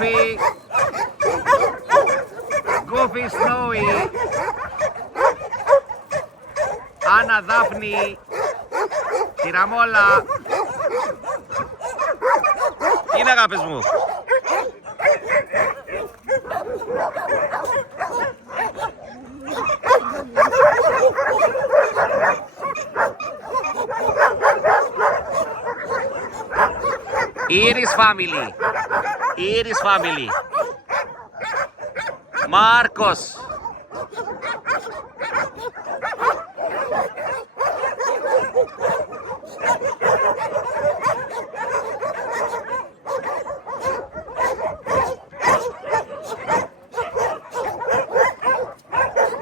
Goofy, Goofy, Snowy, Anna, Daphne, Τυραμόλα. Είναι αγάπες μου. Iris family. Iris family. Marcos.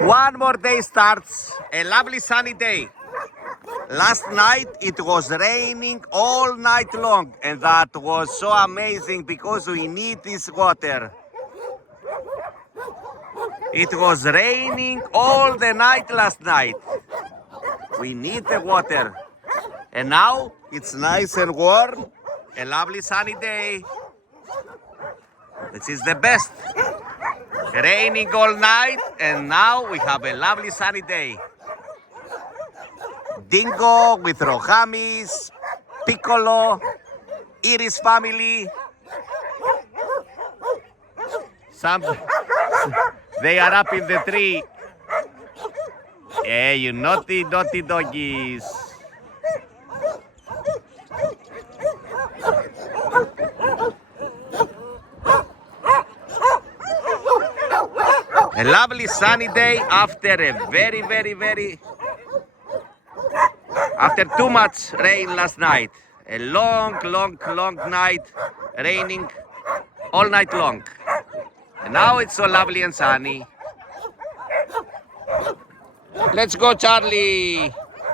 One more day starts, a lovely sunny day. Last night it was raining all night long, and that was so amazing because we need this water. It was raining all the night last night. We need the water. And now it's nice and warm, a lovely sunny day. This is the best. Raining all night, and now we have a lovely sunny day. Dingo with Rohamis, Piccolo, Iris family. They are up in the tree. Hey, you naughty, naughty doggies. A lovely sunny day after a after too much rain last night. A long night, raining all night long. And now it's so lovely and sunny. Let's go, Charlie.